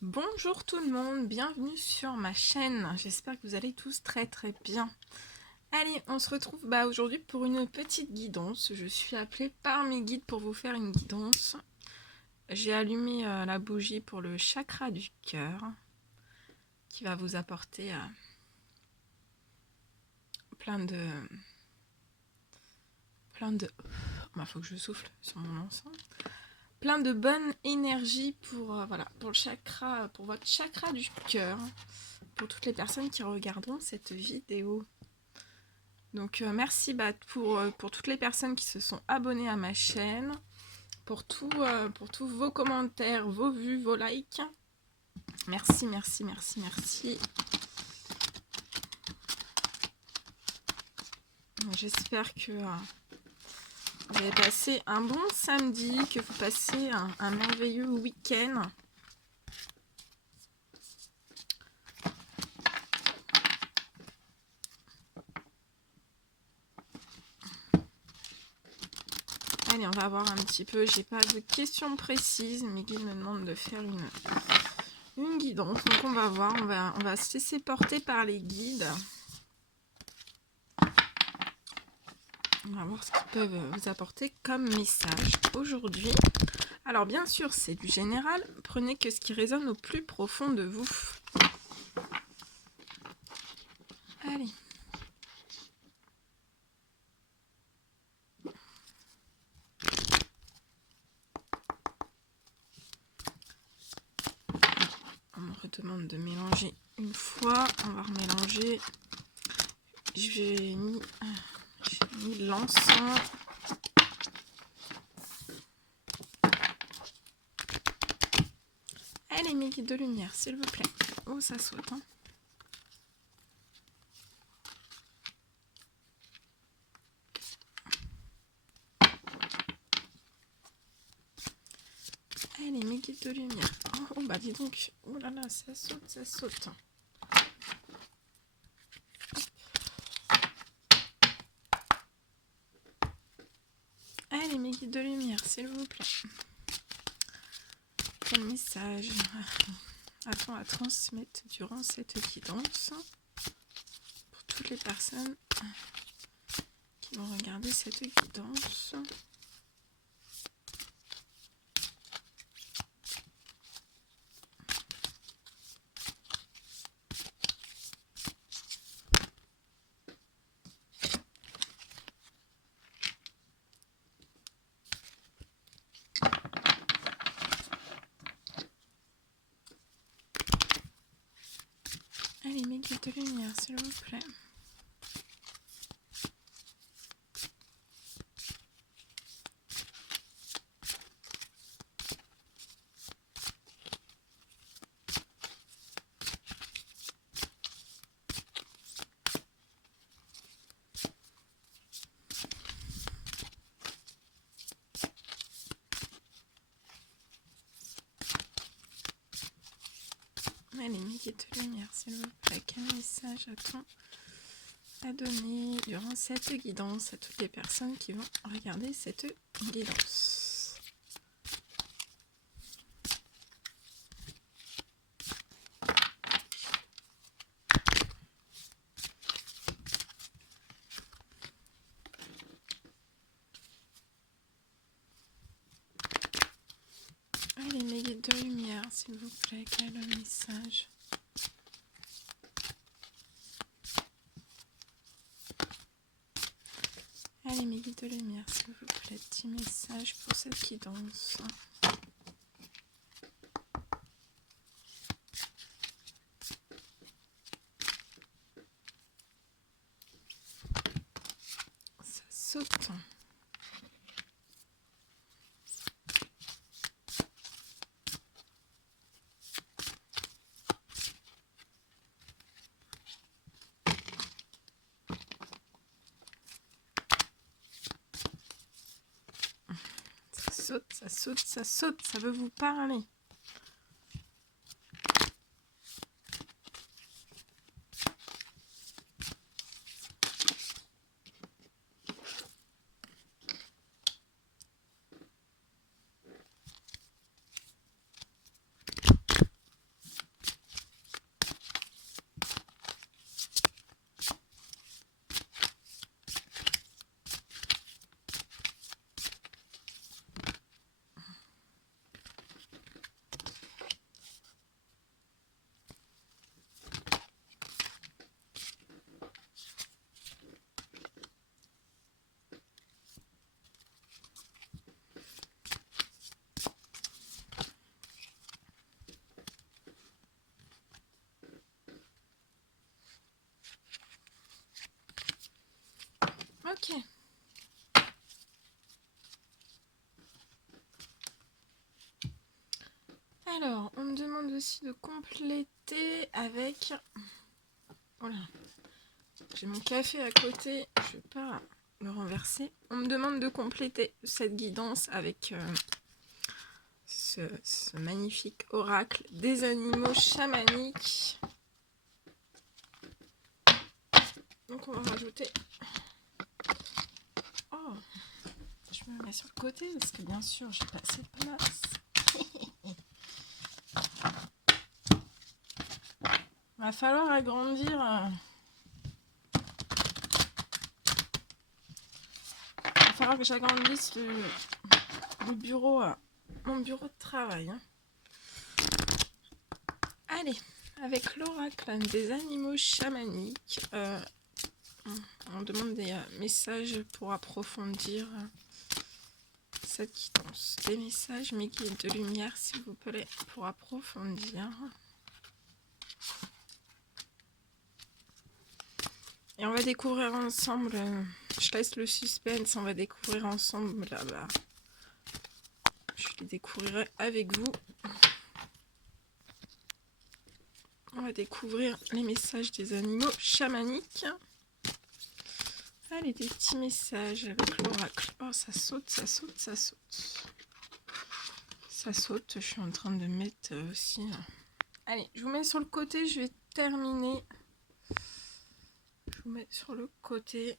Bonjour tout le monde, bienvenue sur ma chaîne. J'espère que vous allez tous très bien. Allez, on se retrouve aujourd'hui pour une petite guidance. Je suis appelée par mes guides pour vous faire une guidance. J'ai allumé la bougie pour le chakra du cœur qui va vous apporter plein de... faut que je souffle sur mon encens. Plein de bonne énergie pour pour le chakra, pour votre chakra du cœur, pour toutes les personnes qui regarderont cette vidéo. Donc merci pour toutes les personnes qui se sont abonnées à ma chaîne, pour tous vos commentaires, vos vues, vos likes. Merci. J'espère que vous avez passé un bon samedi, que vous passez un merveilleux week-end. Allez, on va voir un petit peu. J'ai pas de questions précises. Mes guides me demandent de faire une guidance. Donc on va voir. On va se laisser porter par les guides. On va voir ce qu'ils peuvent vous apporter comme message aujourd'hui. Alors bien sûr, c'est du général. Prenez que ce qui résonne au plus profond de vous. Allez. On me redemande de mélanger une fois. On va remélanger. J'ai mis l'encens. Allez, mes guides de lumière, s'il vous plaît. Oh, ça saute, hein. Allez, mes guides de lumière. Oh, bah dis donc. Oh là là, ça saute. Allez, mes guides de lumière, s'il vous plaît. Quel message a-t-on à transmettre durant cette guidance pour toutes les personnes qui vont regarder cette guidance? Allez, mes guides de lumière, s'il vous plaît. Allez, mes guides de lumière, s'il vous plaît. Quel message a-t-on à donner durant cette guidance à toutes les personnes qui vont regarder cette guidance? Allez, mes guides de lumière, s'il vous plaît, quel est le message? Allez, mes guides de lumière, s'il vous plaît, petit message pour cette guidance. Ça saute. Ça saute, ça veut vous parler. Alors, on me demande aussi de compléter avec... Voilà. J'ai mon café à côté, je ne vais pas le renverser. On me demande de compléter cette guidance avec ce magnifique oracle des animaux chamaniques. Donc on va rajouter... Oh, je me mets sur le côté parce que bien sûr j'ai pas assez de place. Va falloir agrandir. Va falloir que j'agrandisse le bureau, mon bureau de travail. Hein. Allez, avec l'oracle des animaux chamaniques, on demande des messages pour approfondir cette guidance. Des messages, mes guides de lumière, s'il vous plaît, pour approfondir. Et on va découvrir ensemble, je laisse le suspense, on va découvrir ensemble là-bas. Je les découvrirai avec vous. On va découvrir les messages des animaux chamaniques. Allez, des petits messages avec l'oracle. Oh, ça saute, ça saute, ça saute. Ça saute, je suis en train de mettre aussi. Allez, je vous mets sur le côté, je vais terminer. Je vous mets sur le côté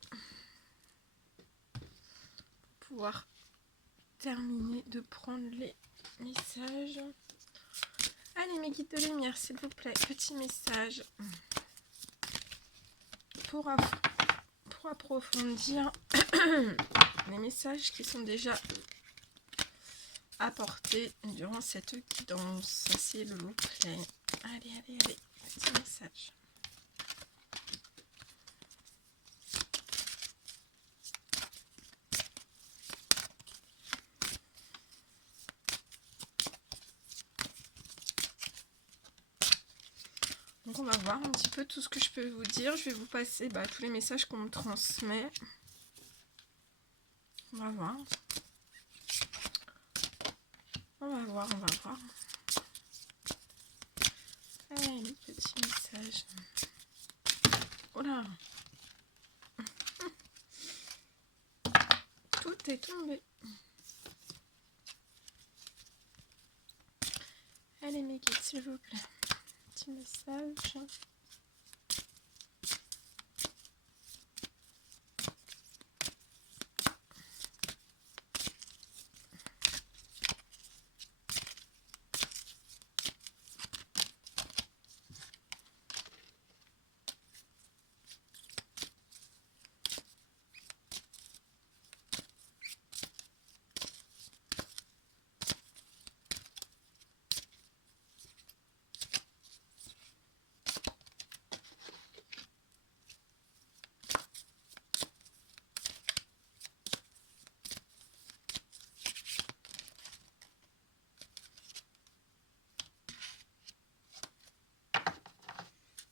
pour pouvoir terminer de prendre les messages. Allez, mes guides de lumière, s'il vous plaît, petit message pour approfondir les messages qui sont déjà apportés durant cette guidance, s'il vous plaît. Allez, allez, allez, petit message. Donc on va voir un petit peu tout ce que je peux vous dire. Je vais vous passer tous les messages qu'on me transmet. On va voir. On va voir, on va voir. Allez, les petits messages. Oh là. Tout est tombé. Allez, mes guides, s'il vous plaît. Petit message.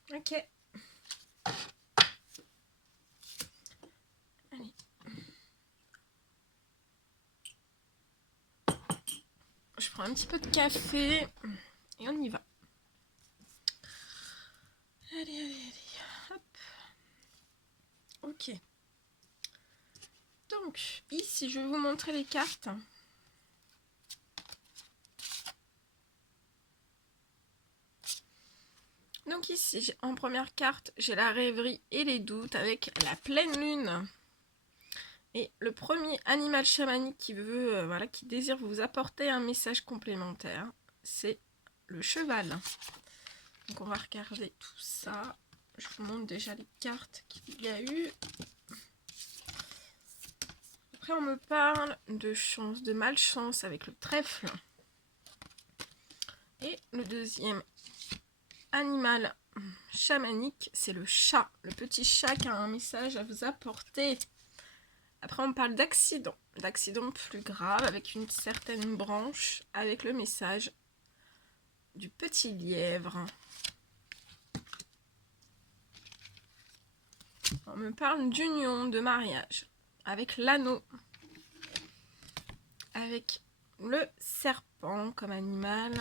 Ok. Allez. Je prends un petit peu de café et on y va. Allez, allez, allez. Hop. Ok. Donc, ici, je vais vous montrer les cartes. Donc ici, en première carte, j'ai la rêverie et les doutes avec la pleine lune. Et le premier animal chamanique qui veut, qui désire vous apporter un message complémentaire, c'est le cheval. Donc on va regarder tout ça. Je vous montre déjà les cartes qu'il y a eu. Après on me parle de chance, de malchance avec le trèfle. Et le deuxième animal chamanique, c'est le chat. Le petit chat qui a un message à vous apporter. Après, on parle d'accident plus grave avec une certaine branche, avec le message du petit lièvre. On me parle d'union, de mariage, avec l'anneau, avec le serpent comme animal.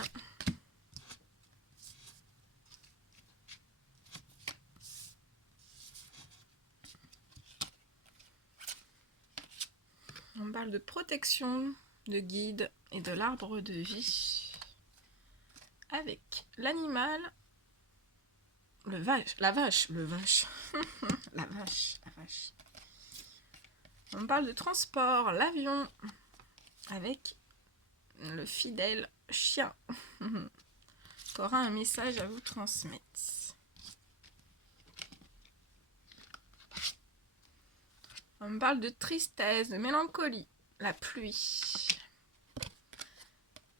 parle de protection, de guide et de l'arbre de vie. Avec l'animal, la vache, la vache. On parle de transport, l'avion, avec le fidèle chien, qui aura un message à vous transmettre. On me parle de tristesse, de mélancolie, la pluie.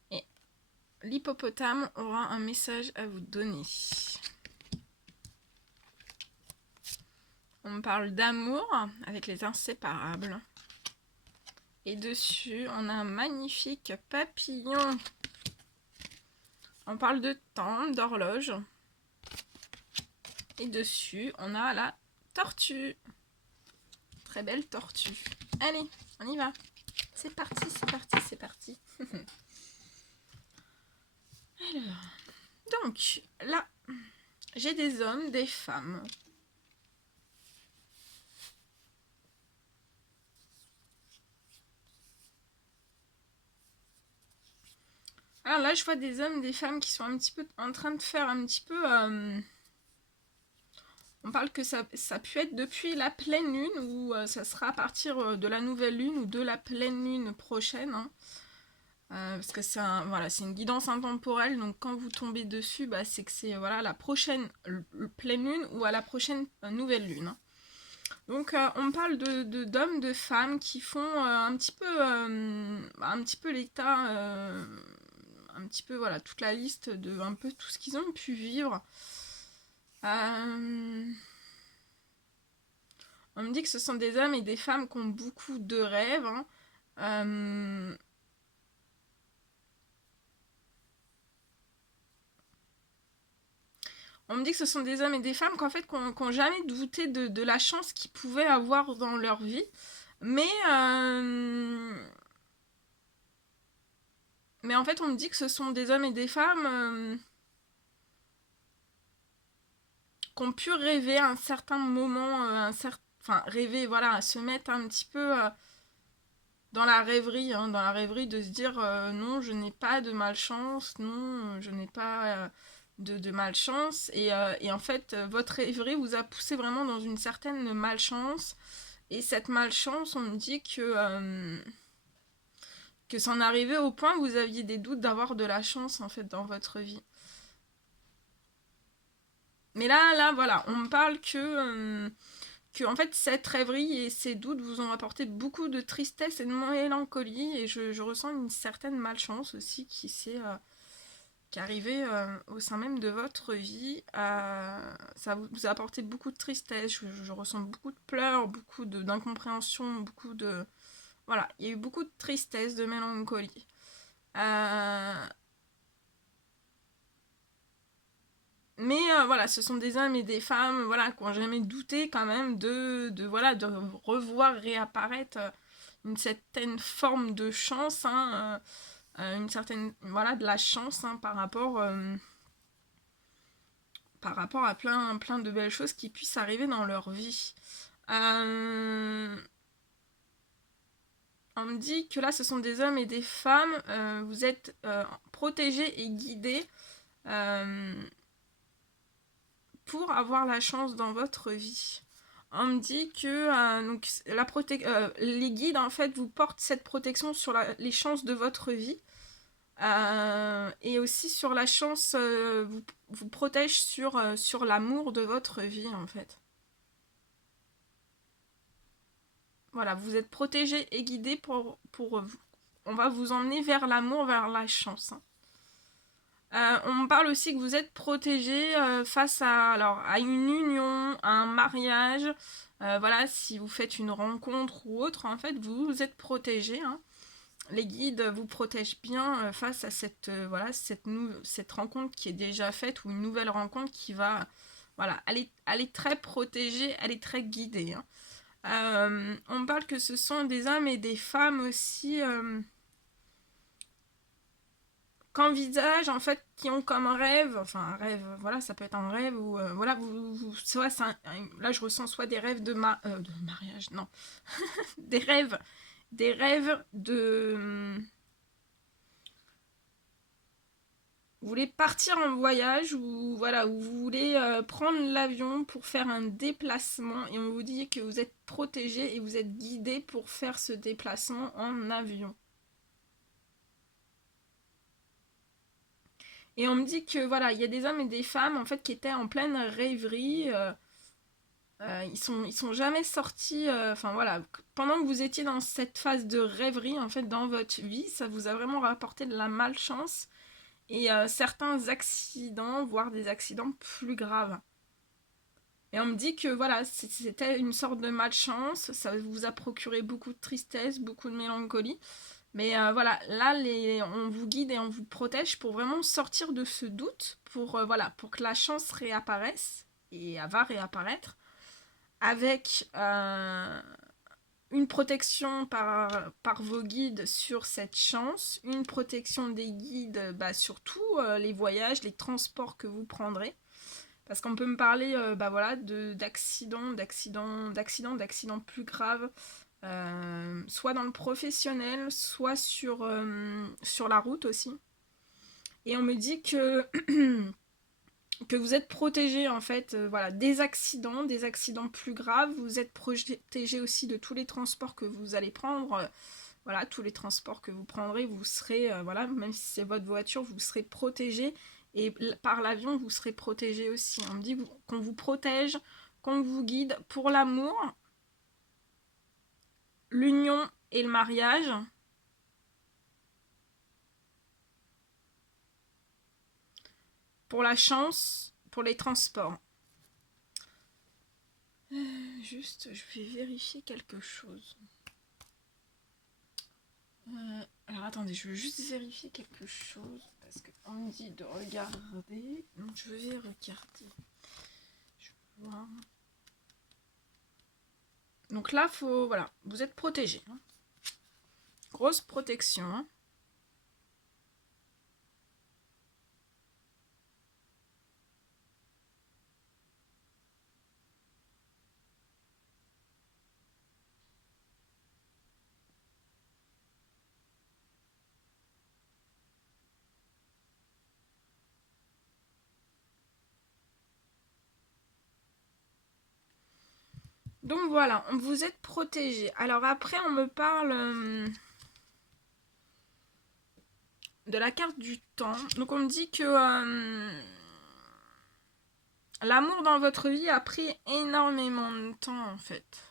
Et l'hippopotame aura un message à vous donner. On me parle d'amour avec les inséparables. Et dessus, on a un magnifique papillon. On parle de temps, d'horloge. Et dessus, on a la tortue. Très belle tortue. Allez, on y va. C'est parti, c'est parti, c'est parti. Alors, donc, là, j'ai des hommes, des femmes. Alors là, je vois des hommes, des femmes qui sont un petit peu en train de faire un petit peu... On parle que ça peut être depuis la pleine lune ou ça sera à partir de la nouvelle lune ou de la pleine lune prochaine. Hein. Parce que c'est voilà, une guidance intemporelle, donc quand vous tombez dessus, bah, c'est que c'est voilà, la prochaine pleine lune ou à la prochaine nouvelle lune. Hein. Donc on me parle d'hommes, de femmes qui font un petit peu l'état, un petit peu voilà, toute la liste de un peu tout ce qu'ils ont pu vivre. On me dit que ce sont des hommes et des femmes qui ont beaucoup de rêves. Hein. On me dit que ce sont des hommes et des femmes qu'en fait, qui n'ont jamais douté de la chance qu'ils pouvaient avoir dans leur vie. Mais en fait, on me dit que ce sont des hommes et des femmes qui ont pu rêver à un certain moment, rêver, voilà, se mettre un petit peu dans la rêverie, hein, de se dire non, je n'ai pas de malchance, non, je n'ai pas de malchance. Et en fait, votre rêverie vous a poussé vraiment dans une certaine malchance. Et cette malchance, on me dit que c'en arrivait au point où vous aviez des doutes d'avoir de la chance en fait dans votre vie. Mais là, voilà, on me parle que en fait, cette rêverie et ces doutes vous ont apporté beaucoup de tristesse et de mélancolie, et je ressens une certaine malchance aussi qui est arrivée au sein même de votre vie. Ça vous a apporté beaucoup de tristesse, je ressens beaucoup de pleurs, beaucoup d'incompréhension, beaucoup de... Voilà, il y a eu beaucoup de tristesse, de mélancolie. Mais voilà, ce sont des hommes et des femmes voilà, qui n'ont jamais douté quand même de revoir réapparaître une certaine forme de chance, hein, une certaine, voilà, de la chance hein, par rapport à plein de belles choses qui puissent arriver dans leur vie. On me dit que là, ce sont des hommes et des femmes, vous êtes protégés et guidés pour avoir la chance dans votre vie. On me dit que donc, les guides en fait vous portent cette protection sur les chances de votre vie et aussi sur la chance, vous protègent sur l'amour de votre vie en fait. Voilà, vous êtes protégés et guidés pour vous. On va vous emmener vers l'amour, vers la chance. On me parle aussi que vous êtes protégé face à une union, à un mariage. Voilà, si vous faites une rencontre ou autre, en fait, vous êtes protégé. Hein. Les guides vous protègent bien face à cette rencontre qui est déjà faite ou une nouvelle rencontre qui va... Voilà, elle est très protégée, elle est très guidée. Hein. On me parle que ce sont des hommes et des femmes aussi... qu'envisagent en fait, qui ont comme rêve, enfin un rêve, voilà, ça peut être un rêve ou voilà, soit là je ressens soit des rêves de mariage, non, des rêves des rêves de... Vous voulez partir en voyage ou voilà, ou vous voulez prendre l'avion pour faire un déplacement et on vous dit que vous êtes protégé et vous êtes guidé pour faire ce déplacement en avion. Et on me dit que voilà, il y a des hommes et des femmes en fait qui étaient en pleine rêverie. Ils sont jamais sortis. Enfin voilà, pendant que vous étiez dans cette phase de rêverie en fait dans votre vie, ça vous a vraiment rapporté de la malchance et certains accidents, voire des accidents plus graves. Et on me dit que voilà, c'était une sorte de malchance, ça vous a procuré beaucoup de tristesse, beaucoup de mélancolie. Mais voilà, là, on vous guide et on vous protège pour vraiment sortir de ce doute, voilà, pour que la chance réapparaisse, et elle va réapparaître, avec une protection par vos guides sur cette chance, une protection des guides sur tous les voyages, les transports que vous prendrez. Parce qu'on peut me parler voilà, d'accidents plus graves, soit dans le professionnel, soit sur la route aussi. Et on me dit que, que vous êtes protégé en fait voilà, des accidents plus graves. Vous êtes protégé aussi de tous les transports que vous allez prendre. Voilà, tous les transports que vous prendrez, vous serez, voilà, même si c'est votre voiture, vous serez protégé. Et par l'avion, vous serez protégé aussi. On me dit qu'on vous protège, qu'on vous guide pour l'amour, l'union et le mariage. Pour la chance, pour les transports. Juste, je vais vérifier quelque chose. Alors attendez, je veux juste vérifier quelque chose parce qu'on me dit de regarder. Donc je vais regarder. Je vais voir. Donc là, voilà, vous êtes protégé. Hein. Grosse protection. Hein. Donc voilà, vous êtes protégé. Alors après, on me parle de la carte du temps. Donc on me dit que l'amour dans votre vie a pris énormément de temps en fait.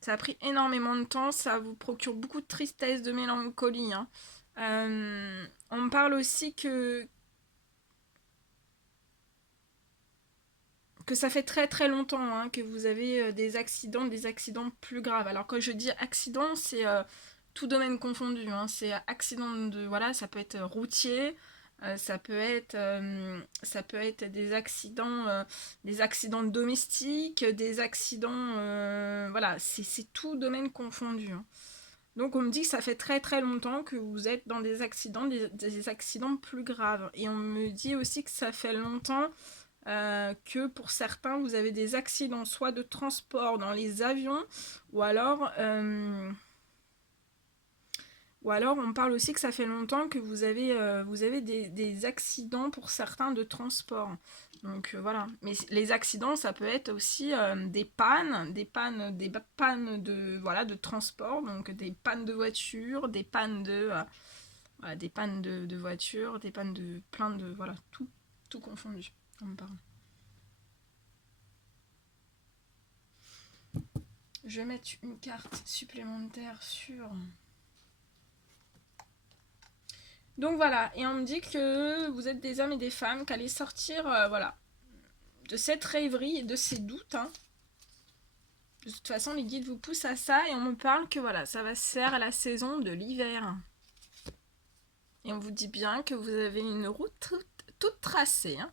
Ça a pris énormément de temps, ça vous procure beaucoup de tristesse, de mélancolie. Hein. On me parle aussi que ça fait très très longtemps hein, que vous avez des accidents plus graves. Alors quand je dis accident, c'est tout domaine confondu. Hein. C'est accident de voilà, ça peut être routier, ça peut être des accidents domestiques, des accidents voilà, c'est tout domaine confondu. Hein. Donc on me dit que ça fait très très longtemps que vous êtes dans des accidents plus graves. Et on me dit aussi que ça fait longtemps que pour certains vous avez des accidents soit de transport dans les avions ou alors on me parle aussi que ça fait longtemps que vous avez des accidents pour certains de transport. Donc voilà. Mais les accidents, ça peut être aussi des pannes de transport, donc des pannes de voiture, des pannes de voiture, des pannes de plein de voilà, tout confondu. On me parle. Je vais mettre une carte supplémentaire sur. Donc voilà, et on me dit que vous êtes des hommes et des femmes qui allaient sortir voilà, de cette rêverie et de ces doutes. Hein. De toute façon, les guides vous poussent à ça et on me parle que voilà, ça va se faire à la saison de l'hiver. Et on vous dit bien que vous avez une route toute tracée. Hein.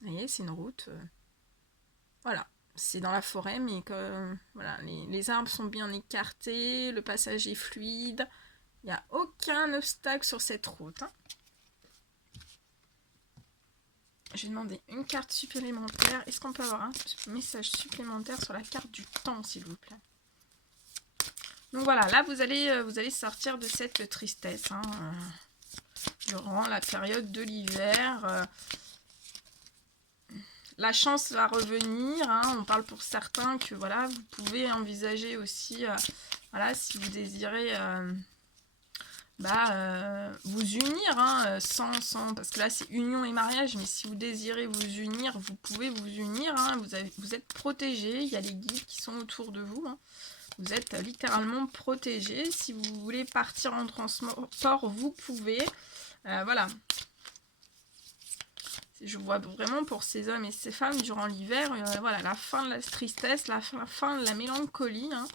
Vous voyez, c'est une route. Voilà, c'est dans la forêt, mais que voilà, les arbres sont bien écartés, le passage est fluide. Il n'y a aucun obstacle sur cette route. Hein. Je vais demander une carte supplémentaire. Est-ce qu'on peut avoir un message supplémentaire sur la carte du temps, s'il vous plaît? Donc voilà, là vous allez sortir de cette tristesse hein, durant la période de l'hiver. La chance va revenir, hein, on parle pour certains que voilà, vous pouvez envisager aussi, voilà, si vous désirez vous unir, hein, parce que là c'est union et mariage, mais si vous désirez vous unir, vous pouvez vous unir, hein, vous êtes protégés, il y a les guides qui sont autour de vous, hein, vous êtes littéralement protégés, si vous voulez partir en transport, vous pouvez, voilà. Je vois vraiment pour ces hommes et ces femmes durant l'hiver, voilà, la fin de la tristesse, la fin de la mélancolie, hein,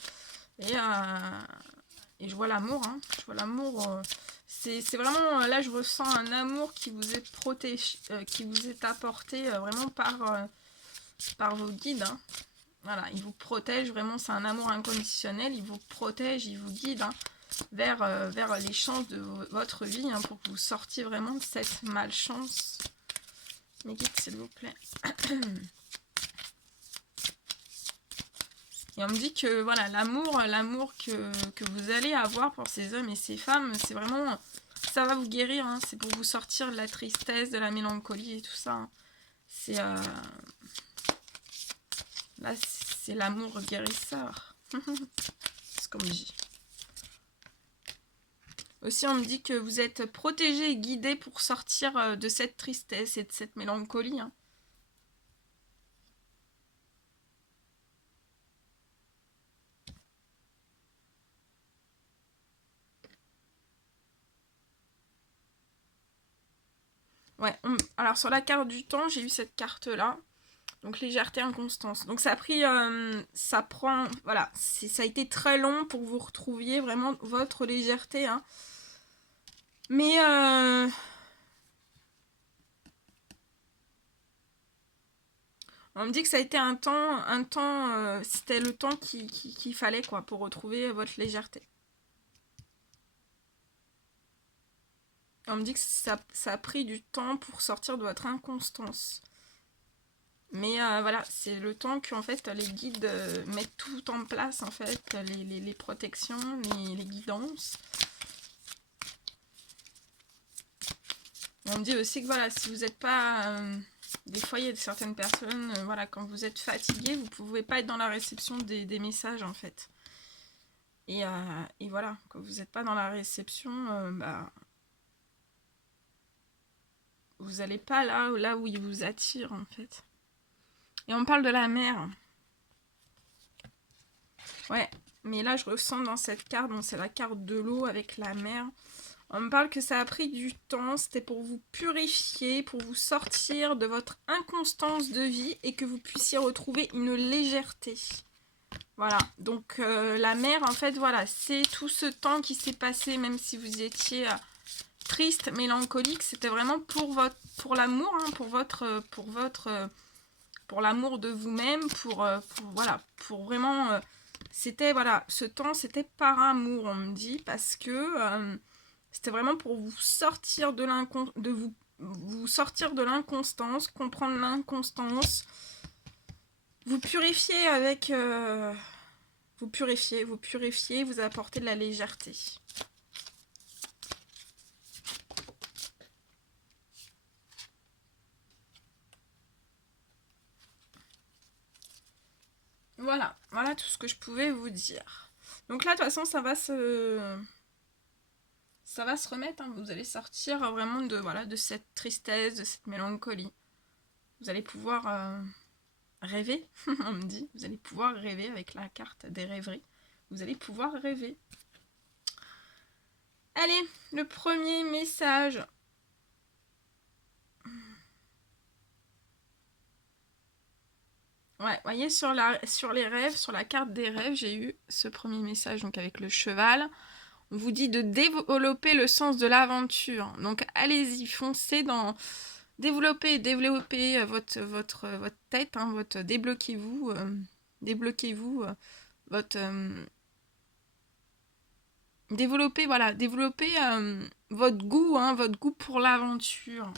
et je vois l'amour, hein, je vois l'amour, c'est vraiment, là je ressens un amour qui vous est protégé, qui vous est apporté vraiment par vos guides, hein. Voilà, ils vous protègent, vraiment c'est un amour inconditionnel, ils vous protègent, ils vous guident hein, vers les chances de votre vie, hein, pour que vous sortiez vraiment de cette malchance. Mes guides, s'il vous plaît. Et on me dit que voilà, l'amour que vous allez avoir pour ces hommes et ces femmes, c'est vraiment, ça va vous guérir, hein, c'est pour vous sortir de la tristesse, de la mélancolie et tout ça. Hein. C'est là, c'est l'amour guérisseur. C'est ce qu'on me dit. Aussi, on me dit que vous êtes protégé et guidé pour sortir de cette tristesse et de cette mélancolie. Hein. Ouais, alors sur la carte du temps, j'ai eu cette carte-là. Donc légèreté, inconstance. Donc ça a pris, ça prend, voilà, ça a été très long pour que vous retrouviez vraiment votre légèreté. Hein. Mais on me dit que ça a été un temps, c'était le temps qu'il fallait quoi pour retrouver votre légèreté. On me dit que ça a pris du temps pour sortir de votre inconstance. Mais voilà, c'est le temps qu'en fait les guides mettent tout en place, en fait, les protections, les guidances. On me dit aussi que voilà, si vous n'êtes pas... des fois, il y a certaines personnes, voilà, quand vous êtes fatigué, vous ne pouvez pas être dans la réception des messages, en fait. Et voilà, quand vous n'êtes pas dans la réception, vous n'allez pas là où ils vous attirent, en fait. Et on parle de la mer. Ouais, mais là, je ressens dans cette carte, donc c'est la carte de l'eau avec la mer. On me parle que ça a pris du temps, c'était pour vous purifier, pour vous sortir de votre inconstance de vie et que vous puissiez retrouver une légèreté. Voilà, donc la mer, en fait, voilà, c'est tout ce temps qui s'est passé, même si vous étiez triste, mélancolique, c'était vraiment pour l'amour, hein, pour l'amour de vous-même, voilà, pour vraiment, c'était, voilà, ce temps, c'était par amour, on me dit, parce que c'était vraiment pour vous sortir de vous sortir de l'inconstance, comprendre l'inconstance, vous purifier avec... vous purifier, vous apporter de la légèreté. Voilà, voilà tout ce que je pouvais vous dire. Donc là, de toute façon, ça va se remettre, hein. Vous allez sortir vraiment de cette tristesse, de cette mélancolie. Vous allez pouvoir rêver, on me dit. Vous allez pouvoir rêver avec la carte des rêveries. Vous allez pouvoir rêver. Allez, le premier message. Ouais, voyez, sur les rêves, sur la carte des rêves, j'ai eu ce premier message donc avec le cheval. On vous dit de développer le sens de l'aventure. Donc allez-y, foncez dans... Développez votre tête, hein, débloquez-vous, votre... développez votre goût, hein, votre goût pour l'aventure.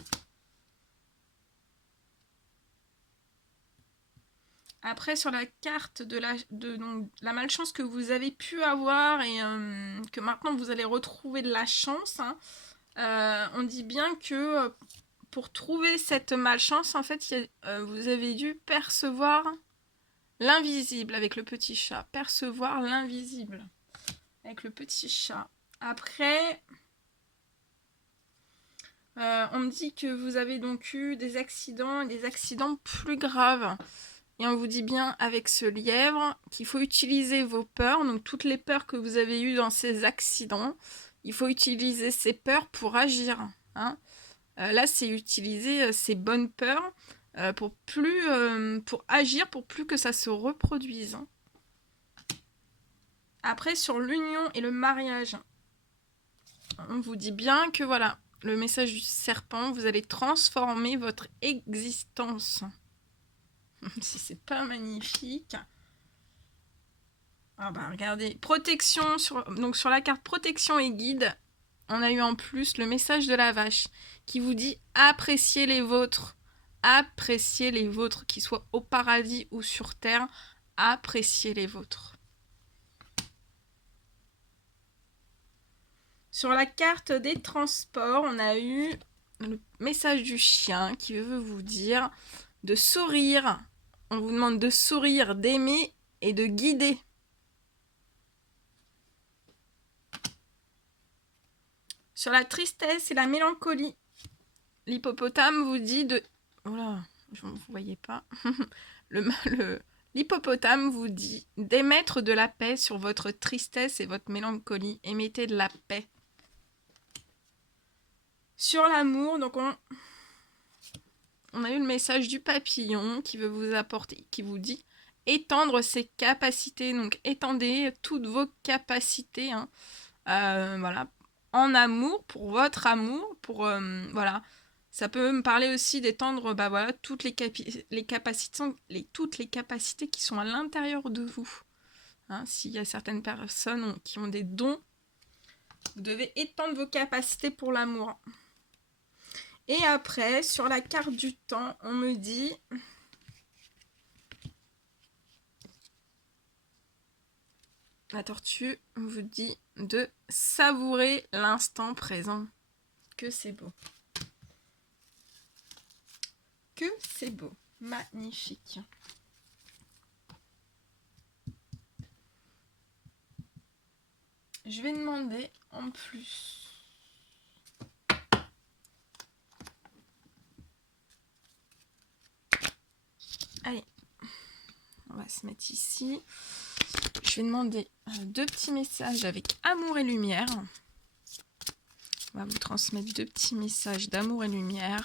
Après, sur la carte donc, la malchance que vous avez pu avoir et que maintenant vous allez retrouver de la chance, hein, on dit bien que pour trouver cette malchance, en fait, vous avez dû percevoir l'invisible avec le petit chat. Percevoir l'invisible avec le petit chat. Après, on me dit que vous avez donc eu des accidents et des accidents plus graves. Et on vous dit bien avec ce lièvre qu'il faut utiliser vos peurs, donc toutes les peurs que vous avez eues dans ces accidents, il faut utiliser ces peurs pour agir. Hein. Là, c'est utiliser ces bonnes peurs pour agir, pour plus que ça se reproduise. Après, sur l'union et le mariage, on vous dit bien que voilà, le message du serpent, vous allez transformer votre existence. Si c'est pas magnifique. Ah bah regardez, protection, donc sur la carte protection et guide, on a eu en plus le message de la vache qui vous dit appréciez les vôtres, qu'ils soient au paradis ou sur terre, appréciez les vôtres. Sur la carte des transports, on a eu le message du chien qui veut vous dire de sourire. On vous demande de sourire, d'aimer et de guider. Sur la tristesse et la mélancolie, l'hippopotame vous dit de... Oh là, vous ne voyez pas. L'hippopotame vous dit d'émettre de la paix sur votre tristesse et votre mélancolie. Émettez de la paix. Sur l'amour, donc on a eu le message du papillon qui veut vous apporter, qui vous dit étendre ses capacités. Donc étendez toutes vos capacités. Hein. Voilà. En amour, pour votre amour, pour voilà, ça peut me parler aussi d'étendre voilà, toutes les capacités qui sont à l'intérieur de vous. Hein, s'il y a certaines personnes qui ont des dons, vous devez étendre vos capacités pour l'amour. Et après, sur la carte du temps, on me dit la tortue vous dit de savourer l'instant présent. Que c'est beau. Que c'est beau. Magnifique. Je vais demander en plus. Allez, on va se mettre ici. Je vais demander 2 petits messages avec amour et lumière. On va vous transmettre 2 petits messages d'amour et lumière.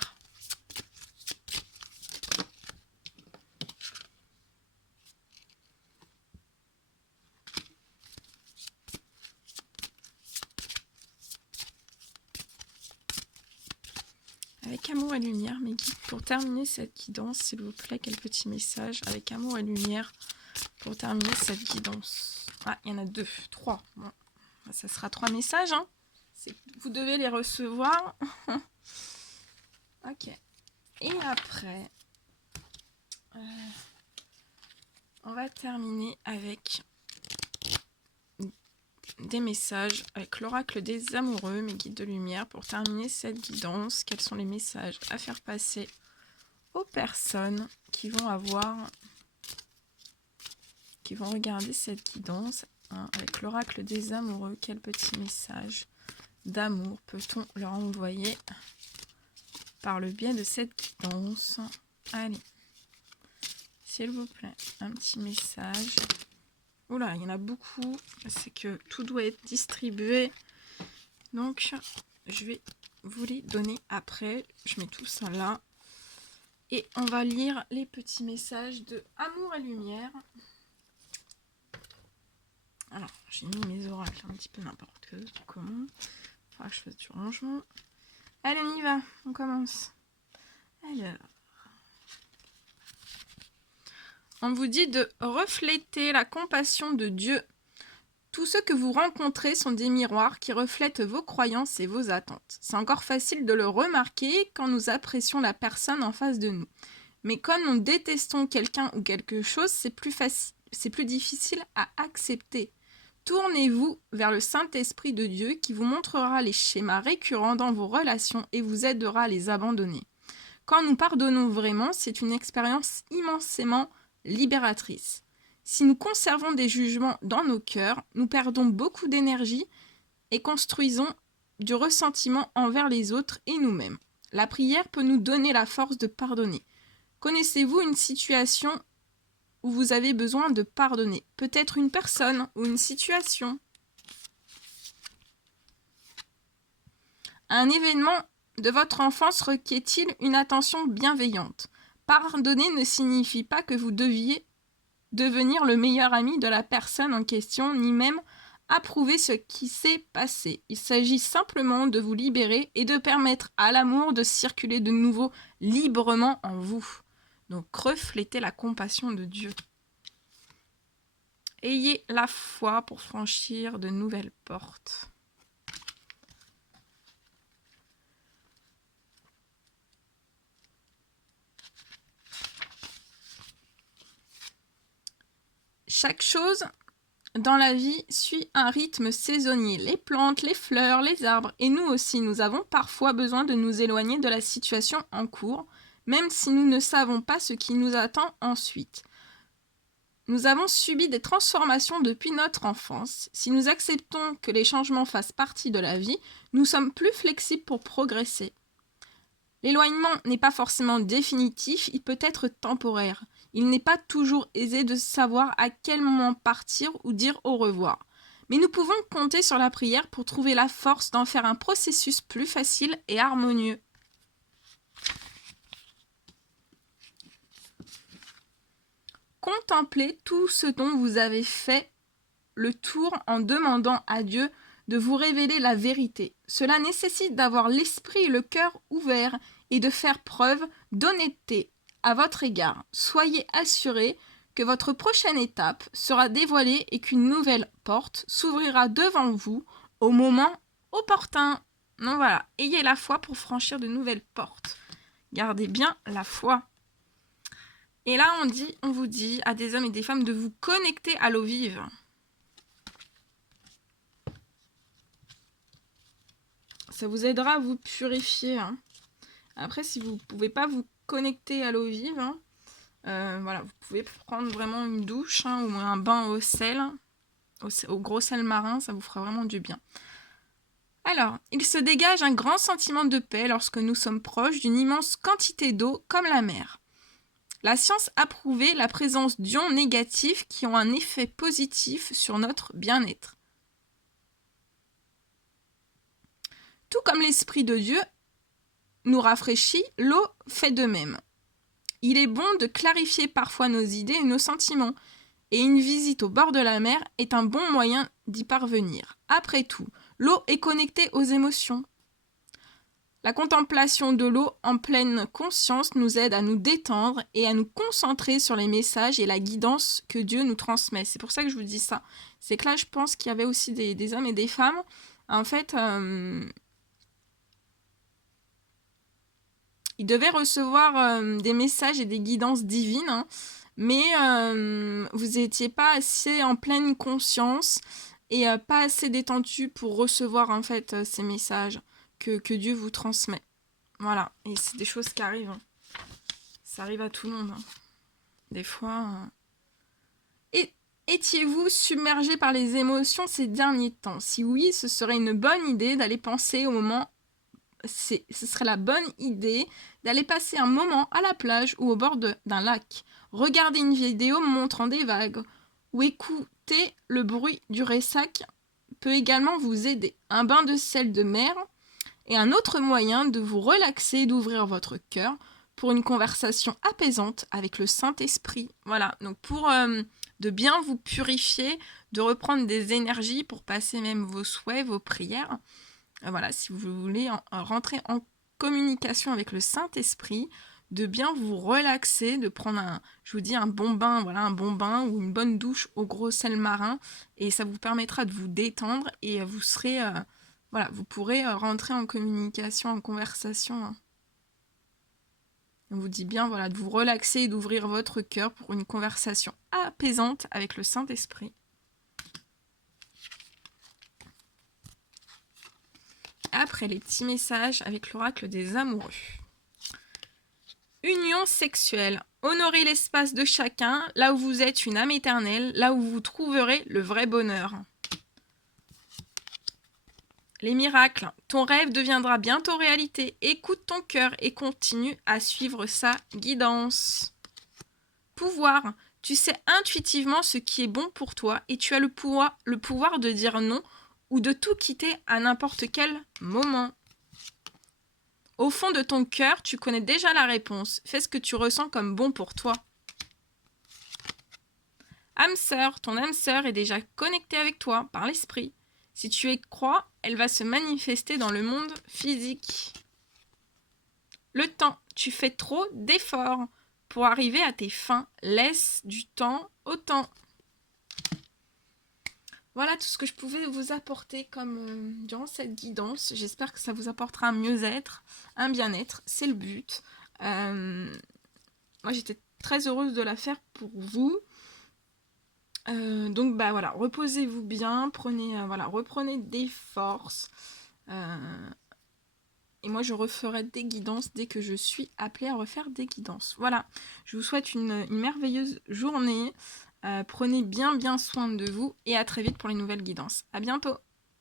Avec amour et lumière, mes guides, pour terminer cette guidance, s'il vous plaît, quel petit message avec amour et lumière pour terminer cette guidance. Ah, il y en a 2, 3. Bon, ça sera 3 messages. Hein. Vous devez les recevoir. Ok. Et après, on va terminer avec des messages avec l'oracle des amoureux, mes guides de lumière, pour terminer cette guidance. Quels sont les messages à faire passer aux personnes qui vont regarder cette guidance, hein, avec l'oracle des amoureux? Quel petit message d'amour peut-on leur envoyer par le biais de cette guidance? Allez, s'il vous plaît, un petit message. Oula, il y en a beaucoup. C'est que tout doit être distribué. Donc, je vais vous les donner après. Je mets tout ça là. Et on va lire les petits messages de amour et lumière. Alors, j'ai mis mes oracles un petit peu n'importe comment. Il faudra que je fasse du rangement. Allez, on y va. On commence. Alors... On vous dit de refléter la compassion de Dieu. Tous ceux que vous rencontrez sont des miroirs qui reflètent vos croyances et vos attentes. C'est encore facile de le remarquer quand nous apprécions la personne en face de nous. Mais quand nous détestons quelqu'un ou quelque chose, c'est plus difficile à accepter. Tournez-vous vers le Saint-Esprit de Dieu qui vous montrera les schémas récurrents dans vos relations et vous aidera à les abandonner. Quand nous pardonnons vraiment, c'est une expérience immensément libératrice. Si nous conservons des jugements dans nos cœurs, nous perdons beaucoup d'énergie et construisons du ressentiment envers les autres et nous-mêmes. La prière peut nous donner la force de pardonner. Connaissez-vous une situation où vous avez besoin de pardonner? Peut-être une personne ou une situation. Un événement de votre enfance requiert-il une attention bienveillante? Pardonner ne signifie pas que vous deviez devenir le meilleur ami de la personne en question, ni même approuver ce qui s'est passé. Il s'agit simplement de vous libérer et de permettre à l'amour de circuler de nouveau librement en vous. Donc reflétez la compassion de Dieu. Ayez la foi pour franchir de nouvelles portes. Chaque chose dans la vie suit un rythme saisonnier. Les plantes, les fleurs, les arbres et nous aussi, nous avons parfois besoin de nous éloigner de la situation en cours, même si nous ne savons pas ce qui nous attend ensuite. Nous avons subi des transformations depuis notre enfance. Si nous acceptons que les changements fassent partie de la vie, nous sommes plus flexibles pour progresser. L'éloignement n'est pas forcément définitif, il peut être temporaire. Il n'est pas toujours aisé de savoir à quel moment partir ou dire au revoir. Mais nous pouvons compter sur la prière pour trouver la force d'en faire un processus plus facile et harmonieux. Contemplez tout ce dont vous avez fait le tour en demandant à Dieu de vous révéler la vérité. Cela nécessite d'avoir l'esprit et le cœur ouverts et de faire preuve d'honnêteté à votre égard. Soyez assurés que votre prochaine étape sera dévoilée et qu'une nouvelle porte s'ouvrira devant vous au moment opportun. Donc voilà, ayez la foi pour franchir de nouvelles portes. Gardez bien la foi. Et là, on vous dit à des hommes et des femmes de vous connecter à l'eau vive. Ça vous aidera à vous purifier. Après, si vous ne pouvez pas vous connecter à l'eau vive, voilà, vous pouvez prendre vraiment une douche ou un bain au sel, au gros sel marin, ça vous fera vraiment du bien. Alors, il se dégage un grand sentiment de paix lorsque nous sommes proches d'une immense quantité d'eau comme la mer. La science a prouvé la présence d'ions négatifs qui ont un effet positif sur notre bien-être. Tout comme l'Esprit de Dieu nous rafraîchit, l'eau fait de même. Il est bon de clarifier parfois nos idées et nos sentiments, et une visite au bord de la mer est un bon moyen d'y parvenir. Après tout, l'eau est connectée aux émotions. La contemplation de l'eau en pleine conscience nous aide à nous détendre et à nous concentrer sur les messages et la guidance que Dieu nous transmet. C'est pour ça que je vous dis ça. C'est que là, je pense qu'il y avait aussi des hommes et des femmes. En fait, ils devaient recevoir des messages et des guidances divines, mais vous n'étiez pas assez en pleine conscience et pas assez détendu pour recevoir en fait ces messages que Dieu vous transmet. Voilà, et c'est des choses qui arrivent. Ça arrive à tout le monde. Des fois... Étiez-vous submergé par les émotions ces derniers temps? Si oui, ce serait une bonne idée d'aller penser au moment... Ce serait la bonne idée d'aller passer un moment à la plage ou au bord d'un lac. Regarder une vidéo montrant des vagues ou écouter le bruit du ressac peut également vous aider. Un bain de sel de mer est un autre moyen de vous relaxer et d'ouvrir votre cœur pour une conversation apaisante avec le Saint-Esprit. Voilà, donc pour de bien vous purifier, de reprendre des énergies pour passer même vos souhaits, vos prières. Voilà, si vous voulez rentrer en communication avec le Saint-Esprit, de bien vous relaxer, de prendre un bon bain, voilà, un bon bain ou une bonne douche au gros sel marin, et ça vous permettra de vous détendre et vous serez... Voilà, vous pourrez rentrer en communication, en conversation On vous dit bien voilà, de vous relaxer et d'ouvrir votre cœur pour une conversation apaisante avec le Saint-Esprit. Après les petits messages avec l'oracle des amoureux. Union sexuelle. Honorez l'espace de chacun, là où vous êtes une âme éternelle, là où vous trouverez le vrai bonheur. Les miracles. Ton rêve deviendra bientôt réalité. Écoute ton cœur et continue à suivre sa guidance. Pouvoir. Tu sais intuitivement ce qui est bon pour toi et tu as le pouvoir de dire non ou de tout quitter à n'importe quel moment. Au fond de ton cœur, tu connais déjà la réponse. Fais ce que tu ressens comme bon pour toi. Âme sœur, ton âme sœur est déjà connectée avec toi par l'esprit. Si tu y crois, elle va se manifester dans le monde physique. Le temps, tu fais trop d'efforts pour arriver à tes fins. Laisse du temps au temps. Voilà tout ce que je pouvais vous apporter comme durant cette guidance. J'espère que ça vous apportera un mieux-être, un bien-être. C'est le but. Moi, j'étais très heureuse de la faire pour vous. Donc, bah voilà, reposez-vous bien. Reprenez des forces. Et moi, je referai des guidances dès que je suis appelée à refaire des guidances. Voilà, je vous souhaite une merveilleuse journée. Prenez bien soin de vous et à très vite pour les nouvelles guidances. À bientôt!